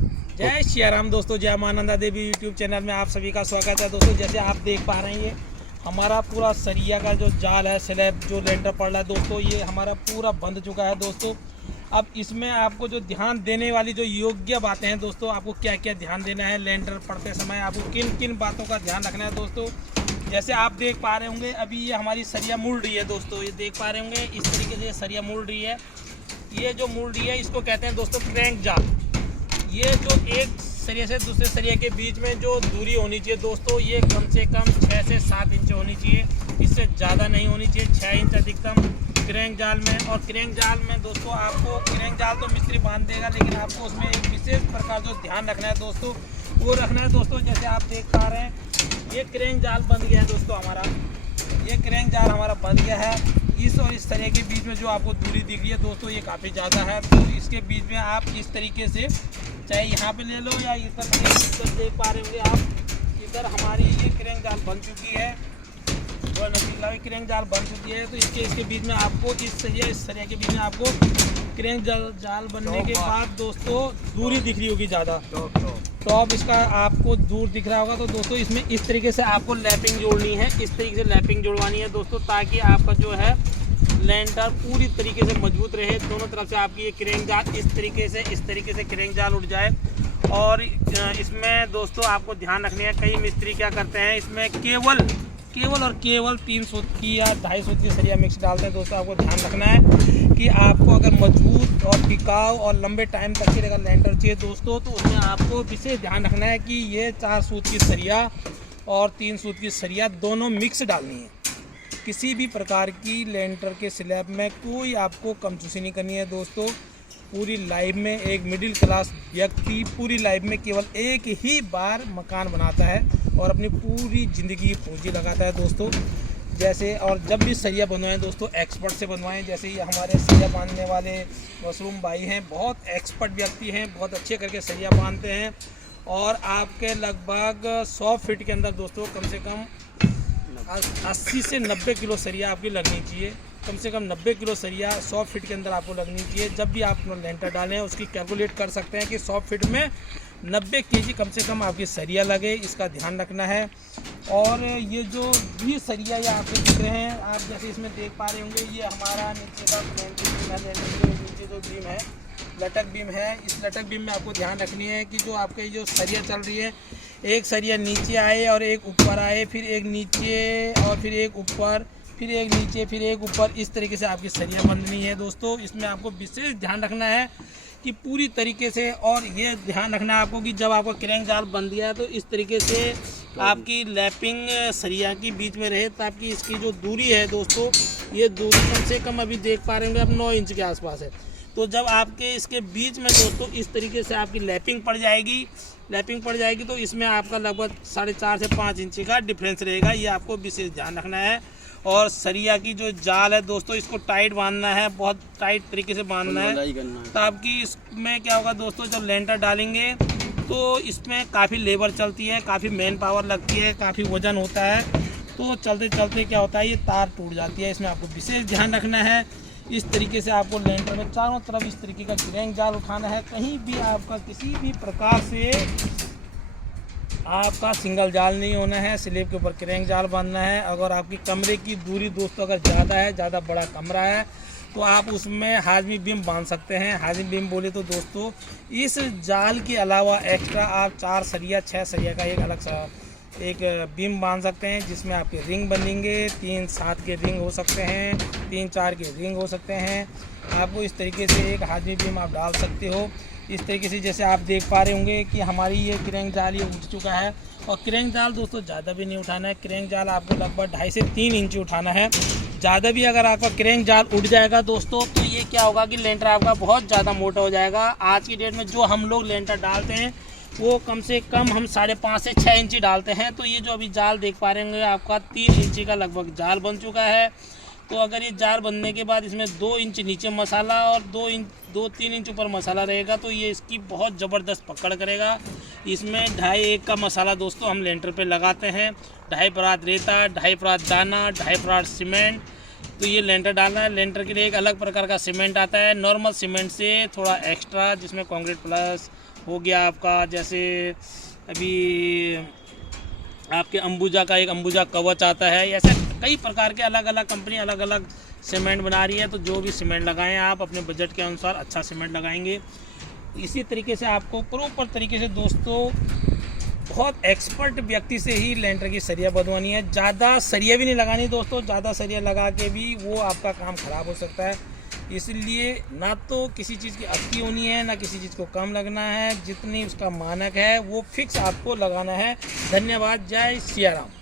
जय श्री राम दोस्तों, जय मानंदा देवी यूट्यूब चैनल में आप सभी का स्वागत है। दोस्तों जैसे आप देख पा रहे हैं, ये हमारा पूरा सरिया का जो जाल है, स्लैब जो लेंटर पड़ रहा है दोस्तों, ये हमारा पूरा बंध चुका है दोस्तों। अब इसमें आपको जो ध्यान देने वाली जो योग्य बातें हैं दोस्तों, आपको क्या क्या ध्यान देना है लेंटर पड़ते समय, आपको किन किन बातों का ध्यान रखना है दोस्तों। जैसे आप देख पा रहे होंगे, अभी ये हमारी सरिया मुड़ रही है दोस्तों, ये देख पा रहे होंगे इस तरीके से सरिया मुड़ रही है। ये जो मुड़ रही है इसको कहते हैं दोस्तों क्रैंक जाल। ये जो एक सरिया से दूसरे सरिया के बीच में जो दूरी होनी चाहिए दोस्तों, ये कम से कम 6 से 7 इंच होनी चाहिए, इससे ज़्यादा नहीं होनी चाहिए। 6 इंच अधिकतम क्रैंक जाल में। और क्रैंक जाल में दोस्तों आपको, क्रैंक जाल तो मिस्त्री बांध देगा, लेकिन आपको उसमें एक विशेष प्रकार जो ध्यान रखना है दोस्तों, वो रखना है दोस्तों। जैसे आप देख पा रहे हैं, ये क्रैंक जाल बंध गया है दोस्तों हमारा, ये क्रैंक जाल हमारा बंध गया है। इस और इस तरह के बीच में जो आपको दूरी दिख रही है दोस्तों, ये काफ़ी ज़्यादा है। तो इसके बीच में आप इस तरीके से, चाहे यहाँ पे ले लो या इधर देख पा रहे होंगे आप, इधर हमारी ये क्रैंक जाल बन चुकी है, जो नतीला क्रैंक जाल बन चुकी है। तो इसके बीच में आपको इस सरिया के बीच में आपको क्रैंक जाल बनने के बाद दोस्तों दूरी दिख रही होगी ज़्यादा, तो अब इसका आपको दूर दिख रहा होगा। तो दोस्तों इसमें इस तरीके से आपको लैपिंग जोड़नी है, इस तरीके से लैपिंग जोड़वानी है दोस्तों, ताकि आपका जो है लेंटर पूरी तरीके से मजबूत रहे। दोनों तरफ से आपकी ये क्रैंक जाल इस तरीके से क्रैंक जाल उठ जाए। और इसमें दोस्तों आपको ध्यान रखनी है, कई मिस्त्री क्या करते हैं, इसमें केवल 3 सूत की या 2.5 सूत की सरिया मिक्स डालते हैं दोस्तों। आपको ध्यान रखना है कि आपको अगर मजबूत और टिकाऊ और लंबे टाइम तक के अगर लेंटर चाहिए दोस्तों, तो उसमें आपको विशेष ध्यान रखना है कि ये 4 सूत की सरिया और 3 सूत की सरिया दोनों मिक्स डालनी है। किसी भी प्रकार की लेंटर के स्लैब में कोई आपको कमचूसी नहीं करनी है दोस्तों। पूरी लाइफ में एक मिडिल क्लास व्यक्ति पूरी लाइफ में केवल एक ही बार मकान बनाता है और अपनी पूरी ज़िंदगी पूंजी लगाता है दोस्तों। जैसे, और जब भी सरिया बनवाएं दोस्तों, एक्सपर्ट से बनवाएं। जैसे ये हमारे सरिया बांधने वाले मशरूम भाई हैं, बहुत एक्सपर्ट व्यक्ति हैं, बहुत अच्छे करके सरिया बांधते हैं। और आपके लगभग 100 फीट के अंदर दोस्तों कम से कम 80 से 90 किलो सरिया आपकी लगनी चाहिए। कम से कम 90 किलो सरिया 100 फीट के अंदर आपको लगनी चाहिए। जब भी आप लेंटर डालें, उसकी कैलकुलेट कर सकते हैं कि 100 फीट में 90 केजी कम से कम आपकी सरिया लगे, इसका ध्यान रखना है। और ये जो भी सरिया ये आपके दिख रहे हैं, आप जैसे इसमें देख पा रहे होंगे, ये हमारा नीचे का बीम है, नीचे जो बीम है लटक बीम है। इस लटक बीम में आपको ध्यान रखनी है कि जो आपके जो सरिया चल रही है, एक सरिया नीचे आए और एक ऊपर आए, फिर एक नीचे और फिर एक ऊपर, फिर एक नीचे, फिर एक ऊपर, इस तरीके से आपकी सरिया बंधनी है दोस्तों। इसमें आपको विशेष ध्यान रखना है कि पूरी तरीके से, और ये ध्यान रखना है आपको कि जब आपको क्रैंक जाल बंध दिया है तो इस तरीके से आपकी लैपिंग सरिया की बीच में रहे, ताकि इसकी जो दूरी है दोस्तों, ये दूरी कम से कम अभी देख पा रहे होंगे आप 9 इंच के आसपास है। तो जब आपके इसके बीच में दोस्तों इस तरीके से आपकी लैपिंग पड़ जाएगी तो इसमें आपका लगभग 4.5 से 5 इंच का डिफरेंस रहेगा। ये आपको विशेष ध्यान रखना है। और सरिया की जो जाल है दोस्तों, इसको टाइट बांधना है, बहुत टाइट तरीके से बांधना है। तो आपकी इसमें क्या होगा दोस्तों, जब लेंटर डालेंगे तो इसमें काफ़ी लेबर चलती है, काफ़ी मैन पावर लगती है, काफ़ी वजन होता है। तो चलते चलते क्या होता है, ये तार टूट जाती है। इसमें आपको विशेष ध्यान रखना है। इस तरीके से आपको लेंटर में चारों तरफ इस तरीके का क्रैंक जाल उठाना है। कहीं भी आपका किसी भी प्रकार से आपका सिंगल जाल नहीं होना है, स्लैब के ऊपर क्रैंक जाल बांधना है। अगर आपकी कमरे की दूरी दोस्तों अगर ज़्यादा है, ज़्यादा बड़ा कमरा है, तो आप उसमें हाजमी बीम बांध सकते हैं। हाजमी बीम बोले तो दोस्तों, इस जाल के अलावा एक्स्ट्रा आप 4 सरिया 6 सरिया का एक अलग सा एक बीम बांध सकते हैं, जिसमें आपके रिंग बनेंगे। 3-7 के रिंग हो सकते हैं, 3-4 के रिंग हो सकते हैं। आपको इस तरीके से एक हाजमी बीम आप डाल सकते हो। इस तरीके से जैसे आप देख पा रहे होंगे कि हमारी ये क्रैंक जाल ये उठ चुका है। और क्रैंक जाल दोस्तों ज़्यादा भी नहीं उठाना है, क्रैंक जाल आपको लगभग 2.5 से 3 इंच उठाना है। ज़्यादा भी अगर आपका क्रैंक जाल उठ जाएगा दोस्तों, तो ये क्या होगा कि लेंटर आपका बहुत ज़्यादा मोटा हो जाएगा। आज की डेट में जो हम लोग लेंटर डालते हैं, वो कम से कम हम 5.5 से 6 इंची डालते हैं। तो ये जो अभी जाल देख पा रहे होंगे, आपका 3 इंची का लगभग जाल बन चुका है। तो अगर ये जाल बनने के बाद इसमें 2 इंच नीचे मसाला और 2-3 इंच ऊपर मसाला रहेगा, तो ये इसकी बहुत ज़बरदस्त पकड़ करेगा। इसमें 2.5-1 का मसाला दोस्तों हम लेंटर पे लगाते हैं। 2.5 परात रेता, 2.5 परात दाना, 2.5 परात सीमेंट, तो ये लेंटर डालना है। लेंटर के लिए एक अलग प्रकार का सीमेंट आता है, नॉर्मल सीमेंट से थोड़ा एक्स्ट्रा, जिसमें कंक्रीट प्लस हो गया आपका। जैसे अभी आपके अंबुजा का एक अंबुजा कवच आता है, ऐसे कई प्रकार के अलग अलग कंपनी अलग अलग सीमेंट बना रही है। तो जो भी सीमेंट लगाएं आप अपने बजट के अनुसार अच्छा सीमेंट लगाएंगे। इसी तरीके से आपको प्रॉपर तरीके से दोस्तों बहुत एक्सपर्ट व्यक्ति से ही लेंटर की सरिया बदवानी है। ज़्यादा सरिया भी नहीं लगानी दोस्तों, ज़्यादा सरिया लगा के भी वो आपका काम ख़राब हो सकता है। इसलिए ना तो किसी चीज़ की अति होनी है, ना किसी चीज़ को कम लगना है। जितनी उसका मानक है वो फिक्स आपको लगाना है। धन्यवाद। जय सिया राम।